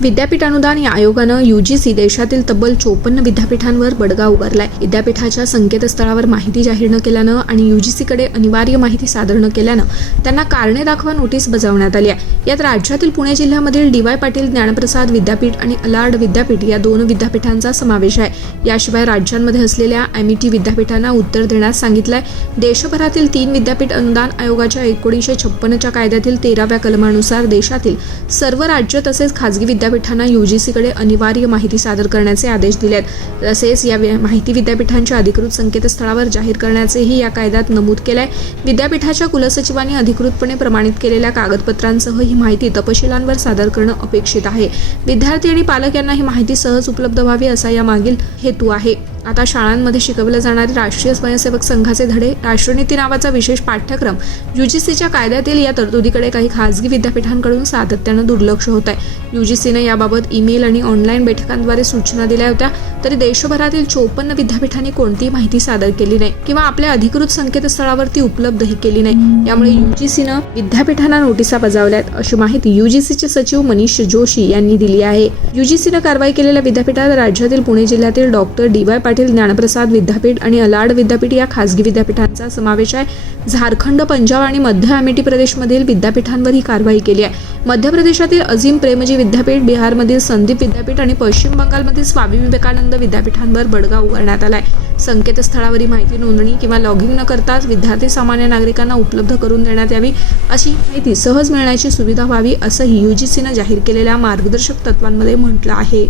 विद्यापीठ अनुदान आयोगानं UGC देशातील तब्बल 54 विद्यापीठांवर बडगा उगारलाय। विद्यापीठाच्या संकेतस्थळावर माहिती जाहीर न केल्यानं आणि UGC कडे अनिवार्य माहिती सादर न केल्यानं त्यांना कारणे दाखवा नोटीस बजावण्यात आली आहे। यात राज्यातील पुणे जिल्ह्यामधील DY पाटील ज्ञानप्रसाद विद्यापीठ आणि अलार्ड विद्यापीठ या दोन विद्यापीठांचा समावेश आहे। याशिवाय राज्यांमध्ये असलेल्या MIT विद्यापीठांना उत्तर देण्यास सांगितलंय। देशभरातील 3 विद्यापीठ अनुदान आयोगाच्या 1956च्या कायद्यातील 13व्या कलमानुसार देशातील सर्व राज्य तसेच खासगी विद्यापीठांना UGC कडे अनिवार्य माहिती सादर करण्याचे आदेश दिले आहेत। तसेच या माहिती विद्यापीठांच्या अधिकृत संकेतस्थळावर जाहीर करण्याचेही या कायद्यात नमूद केले आहे। विद्यापीठाच्या कुलसचिवांनी अधिकृतपणे प्रमाणित केलेल्या कागदपत्रांसह ही माहिती तपशिलांवर सादर करणं अपेक्षित आहे। विद्यार्थी आणि पालक यांना ही माहिती सहज उपलब्ध व्हावी असा या मागील हेतू आहे। आता शाळांमध्ये शिकवले जाणारे राष्ट्रीय स्वयंसेवक संघाचे धडे राष्ट्रनीती नावाचा विशेष पाठ्यक्रम UGCच्या कायद्यातील या तरतुदीकडे काही खासगी विद्यापीठांकडून सातत्याने दुर्लक्ष होत आहे। UGCने याबाबत ईमेल आणि ऑनलाईन बैठकांद्वारे सूचना दिल्या होत्या, तरी देशभरातील 54 विद्यापीठांनी कोणतीही माहिती सादर केली नाही किंवा आपल्या अधिकृत संकेतस्थळावरती उपलब्धही केली नाही। यामुळे UGCनं विद्यापीठांना नोटिसा बजावल्यात अशी माहिती UGCचे सचिव मनीष जोशी यांनी दिली आहे। UGCनं कारवाई केलेल्या विद्यापीठात राज्यातील पुणे जिल्ह्यातील डॉक्टर DY पाटील ज्ञानप्रसाद विद्यापीठ आणि अलार्ड विद्यापीठ या खासगी विद्यापीठांचा समावेश आहे। झारखंड, पंजाब आणि मध्य अमेठी प्रदेशमधील विद्यापीठांवर ही कारवाई केली आहे। मध्य प्रदेशातील अजीम प्रेमजी विद्यापीठ, बिहारमधील संदीप विद्यापीठ आणि पश्चिम बंगालमधील स्वामी विवेकानंद विद्यापीठांवर बडगा उगारण्यात आलाय। संकेतस्थळावरील माहिती नोंदणी किंवा लॉगिंग न करताच विद्यार्थी सामान्य नागरिकांना उपलब्ध करून देण्यात यावी, अशी माहिती सहज मिळण्याची सुविधा व्हावी असंही UGCनं जाहीर केलेल्या मार्गदर्शक तत्वांमध्ये म्हटलं आहे।